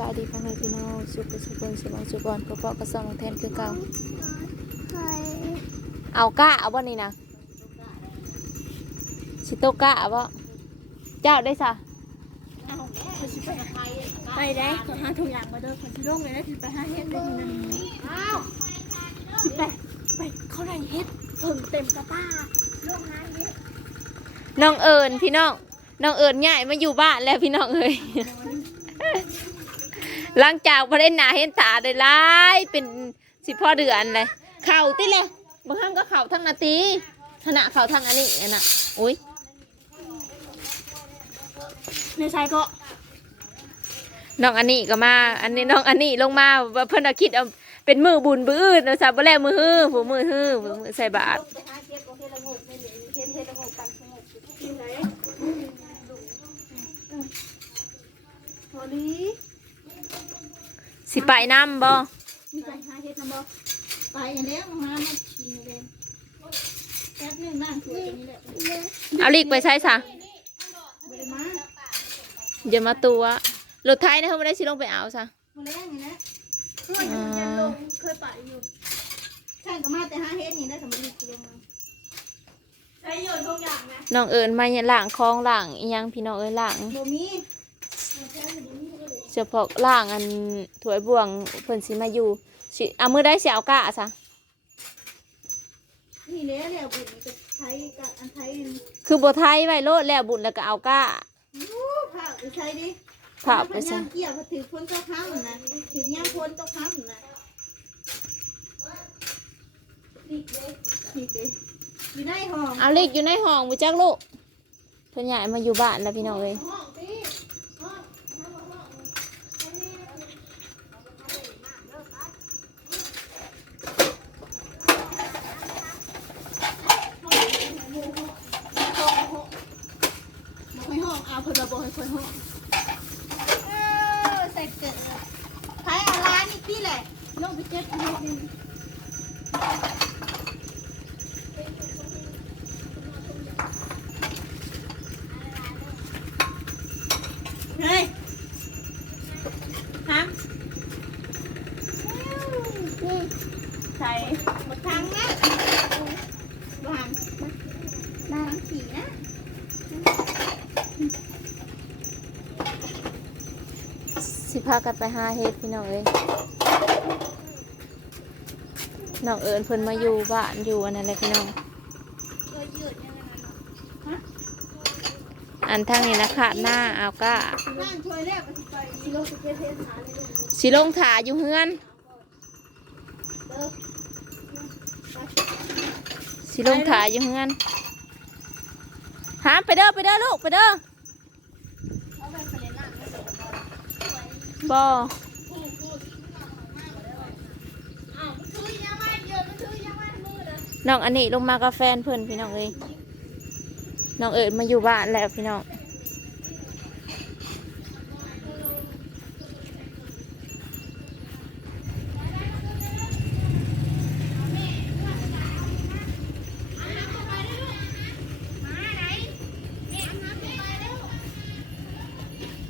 บายดีพ่อแม่พี่น้องสุขสุขคนสมองสุขวันพ่อพ่อกระซองแทนคือเก่าเคยเอากะเอาบ่นี่นะสิโตกะเอาบ่เจ้าได้ซะไปได้ขอหาถุงยางมาเด้อขอที่ร่งเลยนะที่ไปหาเฮ็ดได้ทีนึงอ้าวสิไปไปเขาได้เฮ็ดเพิ่งเต็มกระป้าร่งหาเฮ็ดน้องเอิญพี่น้องน้องเอิญใหญ่มาอยู่บ้านแล้วพี่น้องเอ้ย หลังจากพอได้หนาเห็นตาได้หลายเป็นสิพ่อเดือนเลยเข่าติเลยบางครั้งก็เข่าทั้งนาทีขณะเข่าทั้งอันนี้อันน่ะอุ้ยในชายก็น้องอันนี้ก็มา อันนี้น้องอันนี้ลงมาว่าเพิ่นเอาคิดเอาเป็นมือบุญบื้ออื่นเนาะซะบ่แลมือฮื้อผู้มือฮื้อผู้มือใส่บาตรพอดี สิไปน้ำบ่มีไปหาเฮ็ดนะบ่ไปอย่างเดียวมาหามากินเลยแป๊บนึงนั่งคุยกันนี่แหละเอาลีกไปใช้ซะไปมาอย่ามาตัวรถไทยนะเขาไม่ได้สิลงไปเอาซะมาแรงนี่นะเคยจะลงเคยไปอยู่ช่างก็มาแต่หาเฮ็ดนี่ได้สำหรับเรียนมาใช้โยนทุกอย่างนะน้องเอิญมาเนี่ยล่างคลองล่างอีหยังพี่น้องเอ้ยล่างบ่มีเฉพาะล่างอันถวยบ่วงเพิ่นสิมาอยู่สิเอามือได้สิเอากะซะนี่แหละแล้วบุญนี่ก็ใช้กับอันใช้คือบ่ไทยไว้โลดแล้วบุญแล้วก็เอากะอู้ผ้าไปใช้ดิผ้าไปใช้ย่างเกี่ยวก็ถือพ้นก็ค้ำนะถือย่างพ้นก็ค้ำนะนี่เด้นี่เด้อยู่ในห้องเอาลีกอยู่ในห้องบ่จักลูกเพิ่นย้ายมาอยู่บ้านแล้วพี่น้องเอ้ย ห้องสิห้องบอกให้ห้อง เอาเพิ่นมาบอกให้คนห้องเออใส่เกิดใช้เอาร้านนี่พี่แหละลงไปเจ็ดห้องนี่เฮ้ยฮะใส่หมดทางนะบ้านบ้านขี่นะ สิ พากันไปหาเฮ็ดพี่น้องเอ้ยน้องเอิญเพิ่นมาอยู่บ้านอยู่อันนั้นแหละพี่น้องเออยืดยังไงนะฮะอันทางนี้นะขาดหน้าเอากะนั่งช่วยแล้วไปสิไปสิลงไปเทเทสหาเลยลูกสิลงถาอยู่เฮือนเด้อสิลงถาอยู่เฮือนหามไปเด้อไปเด้อลูกไปเด้อ เอาไปไปเล่นน้ำไม่เสร็จ บอน้องอันนี้ลงมากับแฟนเพื่อนพี่น้องเอ้ยน้องเอิญมาอยู่บ้านแล้วพี่น้อง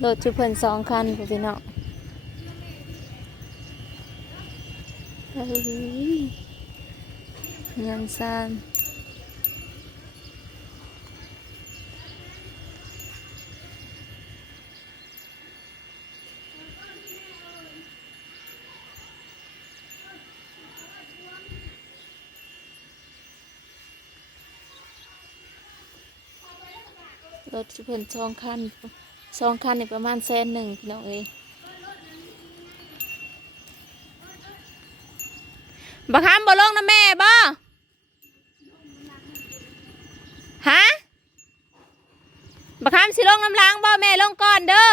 รถชุเพิ่นสองคันพี่น้องเฮ้ ยยังซานรถเพิ่นสองคันสองคันนี่ประมาณแสนหนึ่งพี่น้องเอ้ บักคำบ่ลงนะแม่บ่ฮะบักคำสิลงน้ำล้างบ่แม่ลงก่อนเด้อ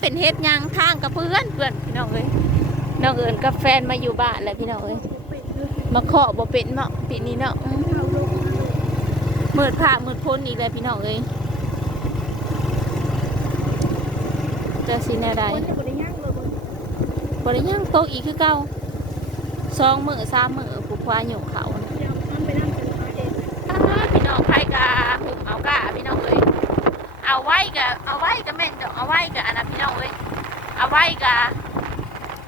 เป็นเฮ็ดยังทางกับเพื่อนเพื่อนพี่น้องเอ้ยน้องเอิญกับแฟนมาอยู่บ้านแล้วพี่น้องเอ้ย มาเคาะบ่เป็นเนาะปีนี้เนาะเมืดผ้ามืดพ้นอีกแล้วพี่น้องเอ้ยจะสิแนวใดบ่ได้ย่างเลยบ่บ่ได้ย่างโตอีกคือเก่าสองมือสามมือผู้ควายอยู่เขาพี่น้องไผกะหุ่มเอากะพี่น้องเอ้ยเอาไว้กะเอาไว้กะแม่นดอกเอาไว้กะอันนะพี่น้องเอ้ยเอาไว้กะ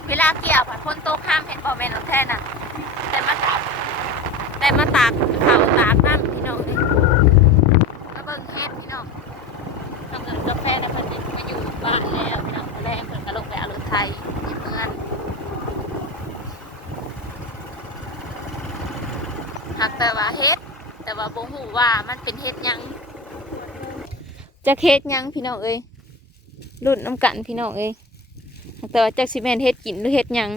เวลาเกี่ยวผัดคนโต๊ะข้ามเห็นบ่แม่นเอาแท้น่ะ แต่มาตากแต่มาตากเขาตากน้ำพี่น้องเอ้ยมาเบิ่งเฮ็ดพี่น้องทำเงินกาแฟนะเพิ่นมาอยู่บ้านแล้วพี่น้องแรงเพิ่นก็ลงไปเอารถไทยที่เมืองหักแต่ว่าเฮ็ด แต่ว่าบ่ฮู้ว่ามันเป็นเฮ็ดยังจะเฮ็ดยังพี่น้องเอ้ยรุ่นน้ำกันพี่น้องเอ้ยแต่ว่าจักสิแมนเฮ็ดกินหรือเฮ็ดยัง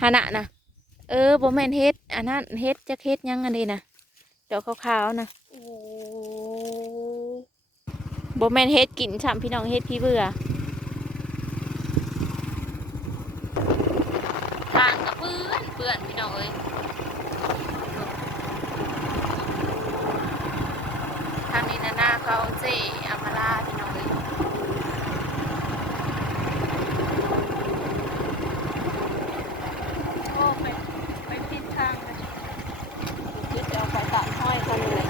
หานะนะ เออบ่แม่นเฮ็ดอันนั้นเฮ็ดจักเฮ็ดยังอันนี้นะดอกขาวๆนะโอ้บ่แม่นเฮ็ดกินฉ่ำพี่น้องเฮ็ดพี่เบื่อทางกับเปื้อนเปื้อนพี่น้องเอ้ยทางนี้นะหน้าเขาเจอมาลาพี่น้องเอ้ย โอ้ไปไปผิดทางเลย คือจะเอาไปตัดห้อยกันเลย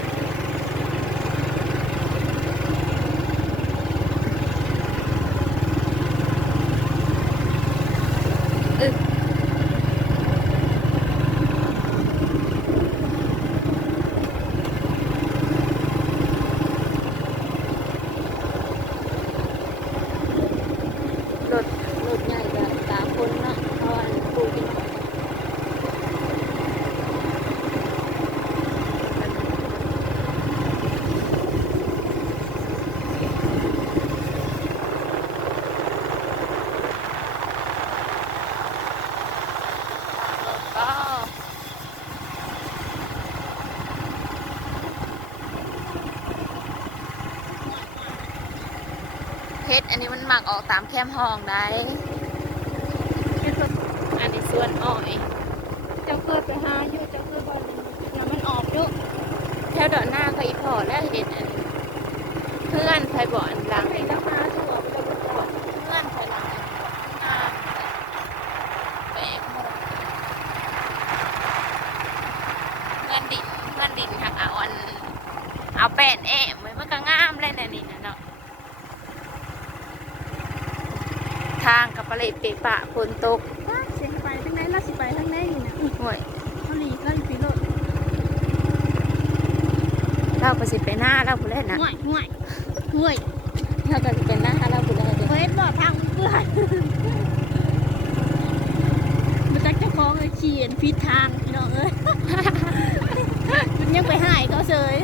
รถรถใหญ่แบบสามคนเนาะเพราะว่าปูกินก็ เพชรอันนี้มันหมักออกตามแคมห้องได้อันนี้ส่วนอ้อยเจ้าเคยไปหาอยู่เจ้าเคยบ่เลยแล้วมันออกอยู่แถวดอนหน้าก็อีพอแล้วเห็นอันเพื่อนไผบ่อนหลัง ให้เจ้าหาทั่วไปเลยบ่ เพื่อนไผหลังอ่าแปลกหมดเงินดินเงินดินหักเอาอันเอาแป้นแอบไว้มันก็งามเลยนะนี่นะเนาะทางกับปะเลเปะปะฝนตกเสียงไปทางไหนล่ะสิไปทางไหนนี่นะห่วยเขาหลีกแล้วอยู่ปีโลดเราก็สิไปหน้าเราผู้เล่นนะห่วยห่วยห่วยเราก็สิไปหน้าเราผู้เล่นเฮ็ดบ่ทางมันเปื้อนมันจักเจ้าของเลยเขียนผิดทางพี่น้องเอ้ยมันยังไปหายเขาเฉย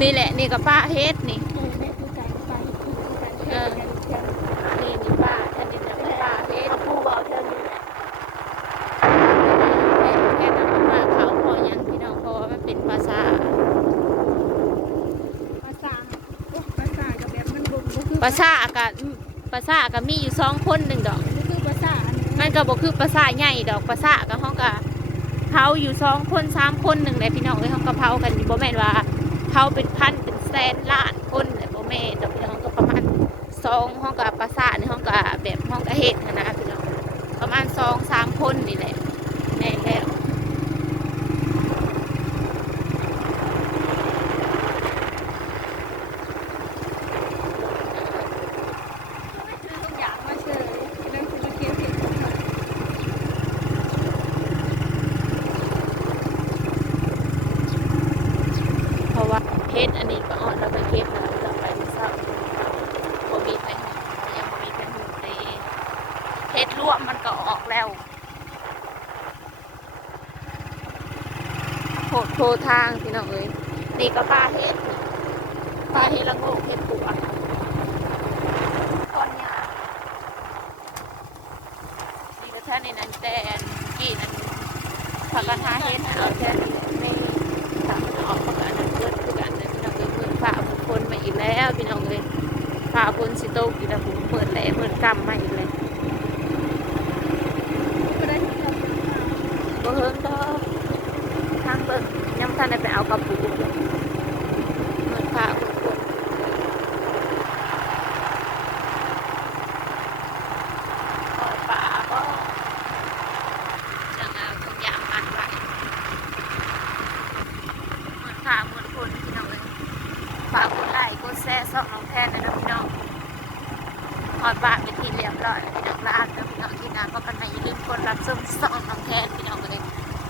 นี่แหละนี่กับป้าเฮ็ดนี่ เออแม่คือการไปคือการเฮ็ดกันกัน นี่นี่ป้าท่านนี่นะเป็นป้าเฮ็ด ผู้บอกเธอนี่แหละ แม่แค่นั้นมาเขาพอยังพี่น้องเพราะว่ามันเป็นภาษา ภาษาโอ้ภาษากับแบบ มันบ่บ่คือภาษากับภาษากับมีอยู่สองคนหนึ่งดอกบ่คือภาษาอันนี้มันก็บอกคือภาษาใหญ่ดอกภาษากับห้องกับเผาอยู่สองคนสามคนหนึ่งเลยพี่น้องเลยห้องก็เผากันอยู่บ่แม่นว่าเผาเป็นพันเป็นแสนล้านคนเลยบ่แม่นดอกพี่น้องก็ประมาณสองห้องกับภาษาในห้องกับแบบห้องกับเฮ็ดหั้นนะพี่น้องประมาณสองสามคนนี่แหละแม่นแล้ว คือทุกอย่างมาเฉยนั่นคือเกี่ยวเกี่ยวกับมัน เพราะว่าเฮ็ดอันนี้ก็อ่อนเราไปเก็บแล้วเราไปไม่ทราบบ่มีไปยังบ่มีไปหูในเฮ็ดรวมมันก็ออกแล้วโหดโททางพี่น้องเอ้ยนี่ก็ป้าเฮ็ดนี่ป้าเฮ็ดละโงกเฮ็ดปวกตอนเนี้ยนี่ก็แค่นี้นั่นแต่อันกี่นั่นผักกระทาเฮ็ดเอาแค่ไม่ทำออกมากันนั้นเกิดคือกัน อีกแล้วพี่น้องเลยฝ่าฝนสิโตกอีกแล้วผมเปิดแหล่เปิดกำมาอีกเลย